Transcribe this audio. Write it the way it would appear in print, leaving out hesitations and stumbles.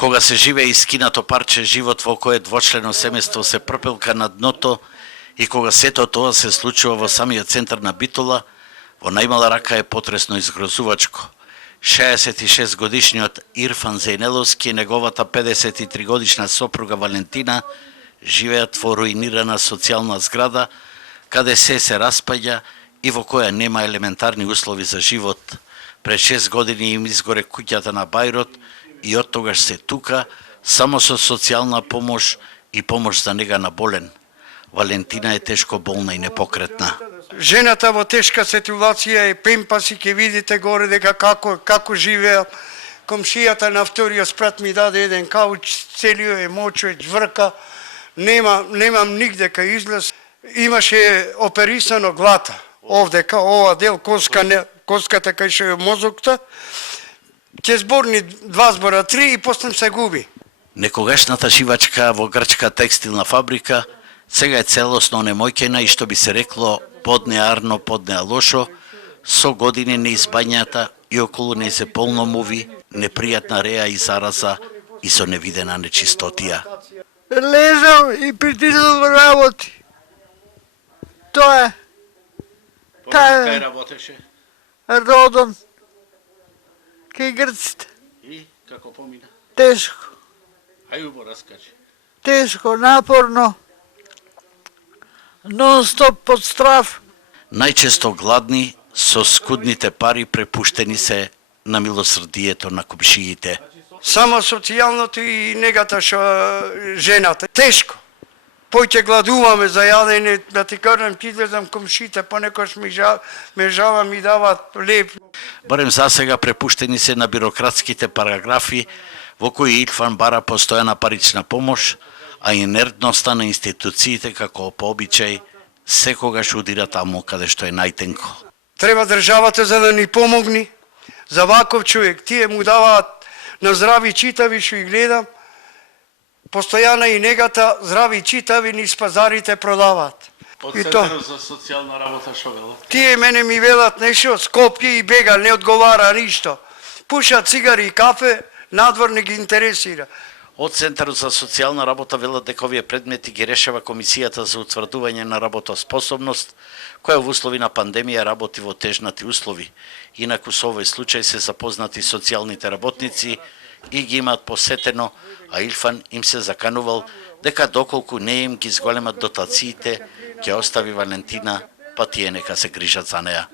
Кога се живее искинато парче живот во кое двочлено семејство се пропилка на дното и кога сето тоа се случува во самиот центар на Битола, во најмала рака е потресно и згрозувачко. 66 годишниот Ирфан Зејнеловски и неговата 53 годишна сопруга Валентина живеат во руинирана социјална зграда, каде се распаѓа и во која нема елементарни услови за живот. Пред 6 години им изгоре куќата на Бајрот и од тогаш се тука само со социјална помош и помош за нега на болен. Валентина е тешко болна и непокретна. Жената во тешка ситуација е, пемпаси, ќе видите горе дека како живеа. Комшијата на вториот спрат ми даде еден кауч, целио е мочо, жврка, немам нигде кај излез. Имаше оперисано глата, овдека, ова дел, коската кај што е мозокта, ќе зборни 2 збора 3 и после се губи. Некогашната шивачка во грчка текстилна фабрика сега е целосно онемојкена и што би се рекло поднеарно, поднеа лошо, со години неизбањата и околу не се полно муви, непријатна реа и зараза и со невидена нечистотија. Лежам и притиснам работи. Тоа е. Кај работеше? Родом. Кај грците. И како помина? Тешко. Хајубо раскажи. Тешко, напорно. Нон-стоп под страв. Најчесто гладни, со скудните пари препуштени се на милосрдието на комшиите. Само социјалното и негата што жената. Тешко. Поќе гладуваме за јадење, да ти кажам, ти излезам комшите, понекош ме жава ми дават леп. Барем засега препуштени се на бирократските параграфи во кои Ирфан бара постојана парична помош, а инертноста на институциите како по обичај секогаш удира таму каде што е најтенко. Треба државата за да ни помогни, за ваков човек. Тие му даваат на здрави читави што и гледам, постојана и негата, здрави читави низ пазарите продаваат. Од И тоа. Центарот за социјална работа што велат? Тие мене ми велат нешто, Скопје и бега, не одговара ништо. Пушат цигари и кафе, надвор не ги интересира. Од Центарот за социјална работа велат дека овие предмети ги решава Комисијата за утврдување на работоспособност, која во услови на пандемија работи во тежнати услови. Инаку со овој случај се запознати социјалните работници и ги имаат посетено, а Ирфан им се заканувал дека доколку не им ги зголемат дотациите, ќе остави Валентина, па тие нека се грижат за неа.